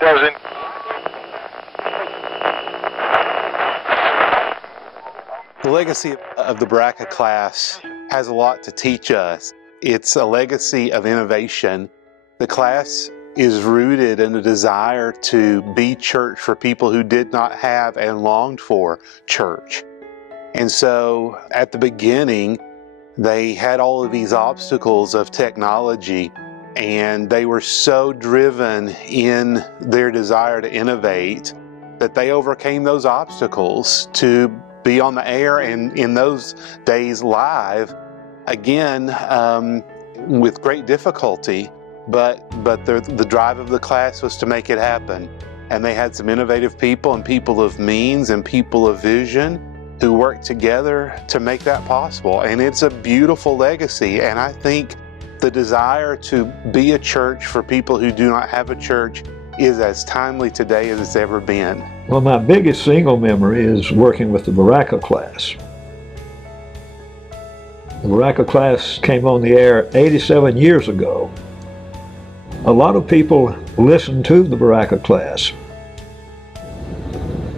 Doesn't. The legacy of the Baraca Class has a lot to teach us. It's a legacy of innovation. The class is rooted in a desire to be church for people who did not have and longed for church. And so at the beginning, they had all of these obstacles of technology, and they were so driven in their desire to innovate that they overcame those obstacles to be on the air and in those days live again with great difficulty. But the drive of the class was to make it happen. And they had some innovative people and people of means and people of vision who worked together to make that possible. And it's a beautiful legacy. And I think the desire to be a church for people who do not have a church is as timely today as it's ever been. Well, my biggest single memory is working with the Baraca Class. The Baraca Class came on the air 87 years ago. A lot of people listen to the Baraca Class.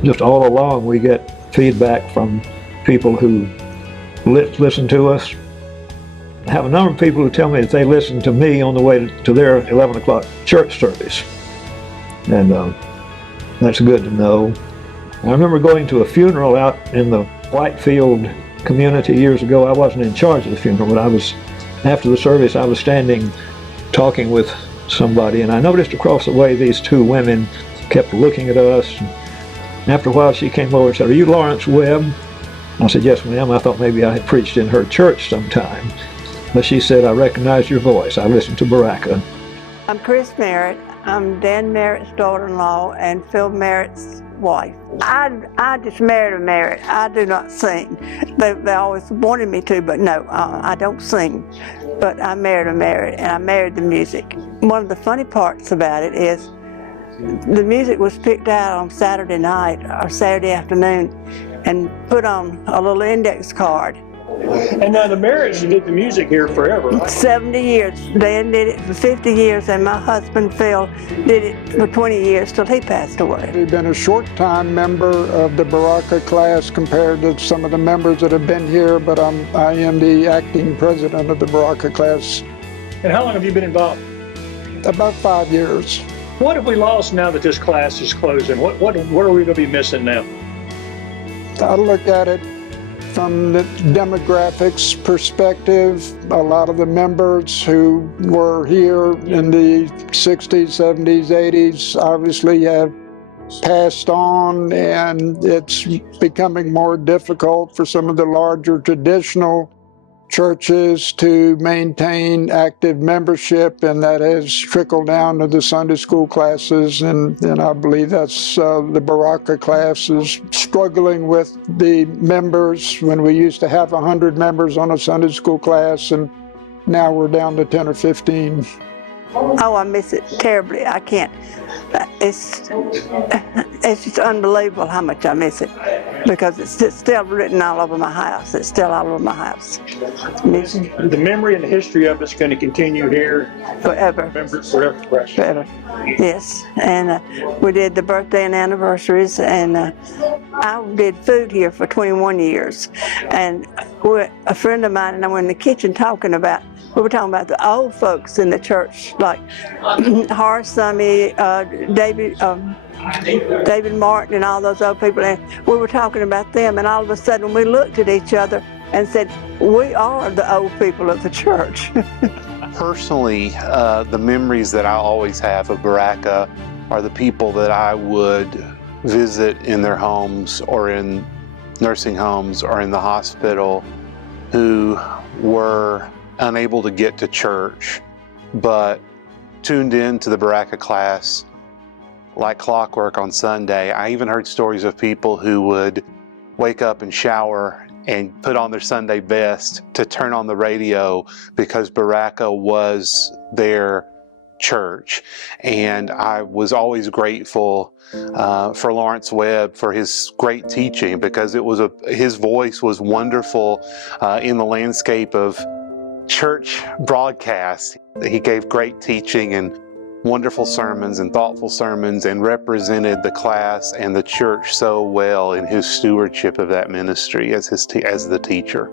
Just all along we get feedback from people who listen to us. I have a number of people who tell me that they listen to me on the way to their 11 o'clock church service. And that's good to know. I remember going to a funeral out in the Whitefield community years ago. I wasn't in charge of the funeral, but after the service, I was standing talking with somebody, and I noticed across the way these two women kept looking at us. After a while, she came over and said, "Are you Lawrence Webb?" I said, "Yes, ma'am." I thought maybe I had preached in her church sometime. But she said, "I recognize your voice. I listened to Baraca." I'm Chris Merritt. I'm Dan Merritt's daughter-in-law and Phil Merritt's wife. I just married a Merritt. I do not sing. They always wanted me to, but no, I don't sing. But I married a Merritt, and I married the music. One of the funny parts about it is the music was picked out on Saturday night or Saturday afternoon and put on a little index card. And now the Merritts did the music here forever, right? 70 years. Dan did it for 50 years, and my husband Phil did it for 20 years till he passed away. We've been a short-time member of the Baraca Class compared to some of the members that have been here, but I am the acting president of the Baraca Class. And how long have you been involved? About 5 years. What have we lost now that this class is closing? What are we going to be missing now? I look at it from the demographics perspective. A lot of the members who were here in the 60s, 70s, 80s obviously have passed on, and it's becoming more difficult for some of the larger traditional churches to maintain active membership, and that has trickled down to the Sunday school classes, and I believe that's the Baraca Class is struggling with the members. When we used to have 100 members on a Sunday school class, and now we're down to 10 or 15. Oh, I miss it terribly. I can't. It's just unbelievable how much I miss it, because it's still written all over my house. It's still all over my house. The memory and the history of it's going to continue here Forever. Forever. Yes. And we did the birthday and anniversaries, and I did food here for 21 years. And a friend of mine and I were in the kitchen we were talking about the old folks in the church, like Horace Summey, David Martin, and all those old people. And we were talking about them, and all of a sudden we looked at each other and said, "We are the old people of the church." Personally, the memories that I always have of Baraca are the people that I would visit in their homes or in nursing homes or in the hospital who were unable to get to church, but tuned in to the Baraca Class like clockwork on Sunday. I even heard stories of people who would wake up and shower and put on their Sunday best to turn on the radio because Baraca was their church. And I was always grateful for Lawrence Webb for his great teaching, because his voice was wonderful in the landscape of church broadcast. He gave great teaching and wonderful sermons and thoughtful sermons and represented the class and the church so well in his stewardship of that ministry as the teacher.